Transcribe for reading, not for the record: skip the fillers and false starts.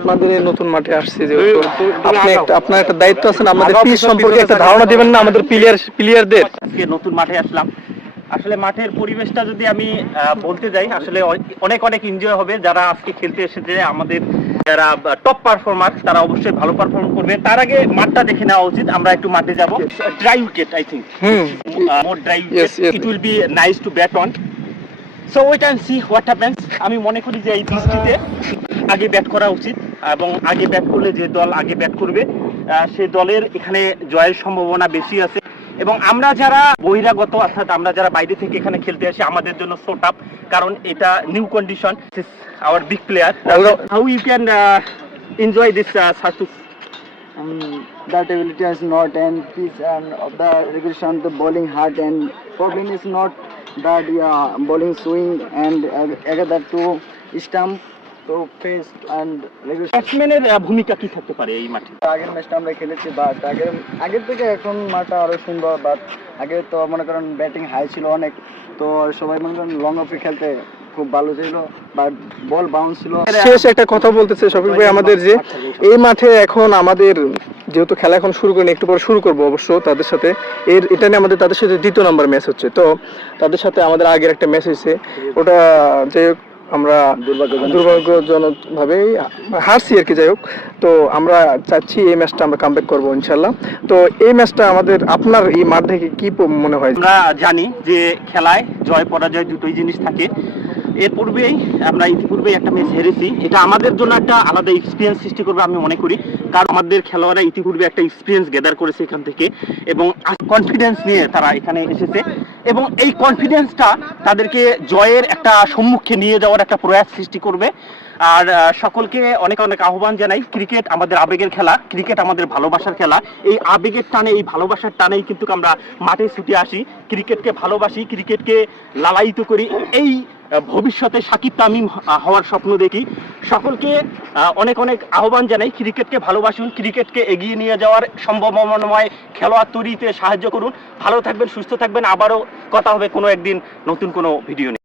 আপনাদের নতুন মাঠে আসছে যেহেতু আপনার একটা দায়িত্ব আছে, আমাদের পিচ সম্পর্কে একটা ধারণা দিবেন না আমাদের প্লেয়ারদের? আজকে নতুন মাঠে আসলাম, আসলে মাঠের পরিবেশটা যদি আমি বলতে যাই, আসলে অনেক অনেক এনজয় হবে। যারা আজকে খেলতে এসেছে, আমাদের যারা টপ পারফর্মার, তারা অবশ্যই ভালো পারফর্ম করবে। তার আগে মাঠটা দেখে নেওয়া উচিত। আমরা একটু মাঠে যাব। Dry wicket, I think more dry wicket, it will be nice to bat on. So wait and see what happens. আমি মনে করি যে এই বৃষ্টিতে আগে ব্যাট করা উচিত, এবং আগে ব্যাট করলে যে দল আগে ব্যাট করবে সেই দলের এখানে জয়ের সম্ভাবনা বেশি আছে। এবং আমরা যারা বহিরাগত, অর্থাৎ আমরা যারা বাইরে থেকে এখানে খেলতে আসি, আমাদের জন্য সো টাফ, কারণ এটা new condition. Our big player, how you can enjoy this surface? That ability is not, and this and of the regulation, the bowling hard, and problem is not that bowling swing and that to stump to face and regulation. ব্যাটসম্যানের ভূমিকা কি থাকতে পারে এই মাঠে? আগের ম্যাচটা আমরা খেলেছি, বাট আগের থেকে এখন মাঠটা আরো সুন্দর। বাট আগে তো মনে করেন ব্যাটিং হাই ছিল অনেক, তো সবাই মনে করেন লং অফে খেলতে খুব ভালো ছিল, বাট বল বাউন্স ছিল। শেষ একটা কথা বলতেছে শফিক ভাই আমাদের, যে এই মাঠে এখন আমাদের যেহেতু খেলা এখন শুরু করিনি, একটু পরে শুরু করবো অবশ্য তাদের সাথে। এটা নিয়ে আমাদের তাদের সাথে দ্বিতীয় নাম্বার ম্যাচ হচ্ছে, তো তাদের সাথে আমাদের আগের একটা ম্যাচ হয়েছে, ওটা যাই হোক আমরা দুর্ভাগ্যজনক ভাবে হারছি আর কি। যাই হোক, তো আমরা চাচ্ছি এই ম্যাচটা আমরা কামব্যাক করবো ইনশাল্লাহ। তো এই ম্যাচটা আমাদের, আপনার এই মাঠ দেখে কি মনে হয়? আমরা জানি যে খেলায় জয় পরাজয় দুটোই জিনিস থাকে। এর পূর্বেই আমরা ইতিপূর্বেই একটা ম্যাচ হেরেছি, এটা আমাদের জন্য একটা আলাদা এক্সপিরিয়েন্স সৃষ্টি করবে আমি মনে করি, কারণ আমাদের খেলোয়াড়রা ইতিপূর্বে একটা এক্সপিরিয়েন্স গ্যাদার করেছে এখান থেকে, এবং কনফিডেন্স নিয়ে তারা এখানে এসেছে, এবং এই কনফিডেন্সটা তাদেরকে জয়ের একটা সম্মুখে নিয়ে যাওয়ার একটা প্রয়াস সৃষ্টি করবে। আর সকলকে অনেক অনেক আহ্বান জানাই। ক্রিকেট আমাদের আবেগের খেলা, ক্রিকেট আমাদের ভালোবাসার খেলা। এই আবেগের টানে, এই ভালোবাসার টানেই কিন্তু আমরা মাঠে ছুটে আসি, ক্রিকেটকে ভালোবাসি, ক্রিকেটকে লালায়িত করি। এই ভবিষ্যতে সাকিব তামিম হওয়ার স্বপ্ন দেখি। সকলকে অনেক অনেক আহ্বান জানাই, ক্রিকেটকে ভালোবাসুন, ক্রিকেটকে এগিয়ে নিয়ে যাওয়ার সম্ভাবনাময় খেলোয়াড় তৈরিতে সাহায্য করুন। ভালো থাকবেন, সুস্থ থাকবেন। আবারও কথা হবে কোনো একদিন নতুন কোনো ভিডিও নিয়ে।